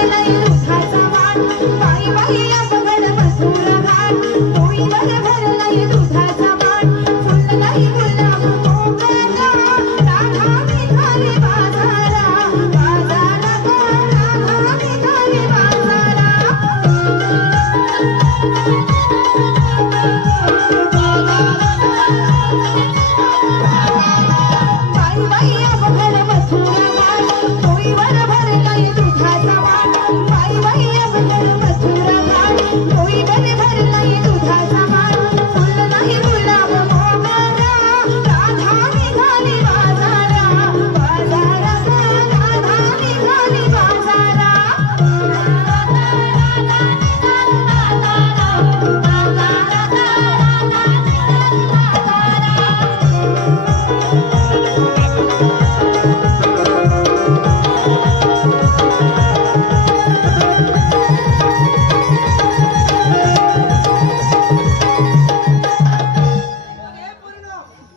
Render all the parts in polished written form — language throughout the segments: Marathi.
भरलाय दुधाचा वाण बाई बाई अवघड मथुर घाट डोईवर भरलाय दुधाचा वाण फुललाय गुलाब मोगरा राधा निघाली बाजारा बाजारा राधा निघाली बाजारा बाई बाई अवघड मथुर घाट डोईवर भरलाय दुधाचा वाण बाई बाई अवघड मथुर घाट डोईवर भरलाय दुधाचा वाण फुललाय गुलाब मोगरा राधा निघाली बाजारा बाजारा राधा निघाली बाजारा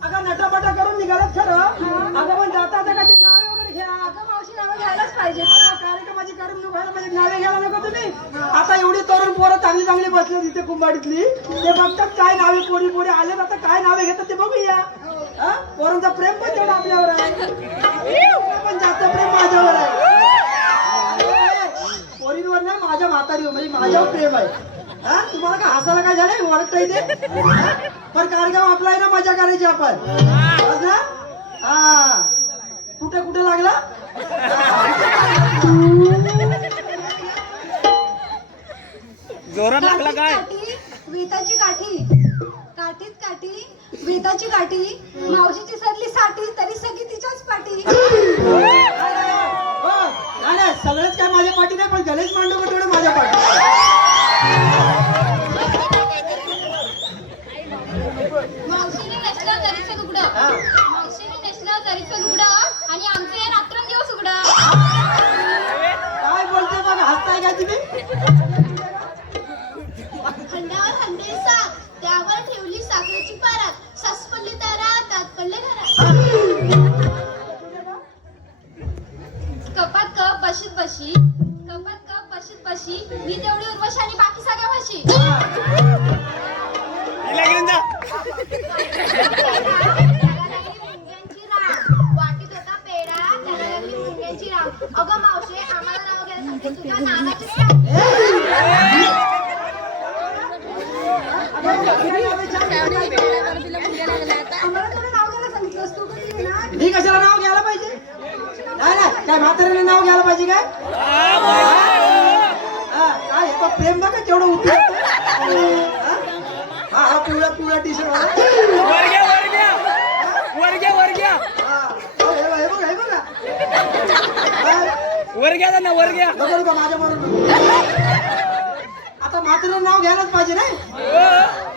अगं नटापटा करून निघालात खरं. अगं पण जाता आता का ते नावे वगैरे घ्या. अगं मावशी नावं घ्यायलाच पाहिजे अगं कार्यक्रमाची करमणूक व्हायला म्हणजे नावे घ्यायला नको तुम्ही. आता एवढी तरुण पोरं चांगली चांगली बसले तिथे कुंभाडीतली ते बघतात काय नावे पोरी पोरी आले आता काय नावे घेतात ते बघूया. हा? पोरांचा प्रेम पण तेवढं आपल्यावर आहे पण जास्त प्रेम माझ्यावर आहे. पोरींवर नाही माझ्या म्हातारीवर म्हणजे माझ्यावर प्रेम आहे. हा तुम्हाला काय हसायला काय झालंय ओळखता इथे पण कार्यक्रम आपला आहे ना मजा करायची आपण बस ना. हा कुठे कुठे लागला जोरात लागला काय काठी वेताची काठी काठीत काठी वेताची काठी मावशीची सरली साठी तरी सगळी तिच्याच पाठी हो, नाही नाही सगळेच काय माझ्या पाठी नाही पण गणेश मांडवकर तेवढे माझ्या पाठी. मावशीने नेसलं तरीचं लुगडं मावशीने नेसलं तरीचं लुगडं आणि आमचं या रात्रंदिवस उघडं काय बोलते बघ हसताय का तुम्ही. हंड्यावर हंडे साग त्यावर ठेवली साखरेची परात सास पडली दारात दात पडले घरात कपात कप बशीत बशी कपात कप बशीत बशी मी तेवढी उर्वशी आणि बाकी सगळ्या भाषी हिला घेऊन जा. त्याला लागली मुंग्यांची राख वाटीत होता पेढा त्याला लागली मुंग्यांची राख अगं मावशे आम्हाला नाव घ्यायला सांगते तुझ्या नानाचीच काय आम्हाला तुला नाव घ्यायला सांगितलंस तू कधी ना मी कशाला नाव घ्यायला पाहिजे. नाही नाही काय म्हाताऱ्याने नाव घ्यायला पाहिजे काय. हा, काय याचा प्रेम बघा केवढं उतरत. हा हा पिवळा पिवळा टी शर्ट वर घ्या वर घ्या वर घ्या वर घ्या हे बघा हे बघा वर घ्या ना वर घ्या. बघा का माझ्या बरोबर आता म्हाताऱ्याने नाव घ्यायलाच पाहिजे नाही.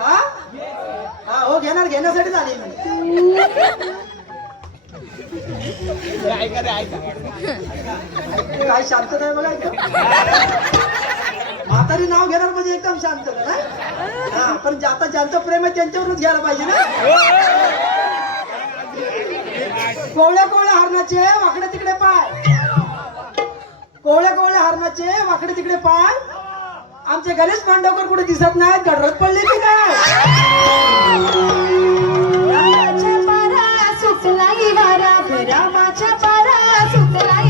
हा हा हो घेणार घेण्यासाठी झाली मी. ऐका रे ऐका. काय शांतता आहे बघा एकदम. म्हातारी नाव घेणार म्हणजे एकदम शांत नाही. हा पण आता ज्यांचं प्रेम आहे त्यांच्यावरच घ्यायला पाहिजे ना. कोवळ्या कोवळ्या हरणाचे वाकडे तिकडे पाय कोवळ्या कोवळ्या हरणाचे वाकडे तिकडे पाय आमचे गणेश मांडवकर कुठे दिसत नाहीत गडरत पडले की काय. रामाच्या पारा सुटलाई वारा रामाच्या पारा सुटलाई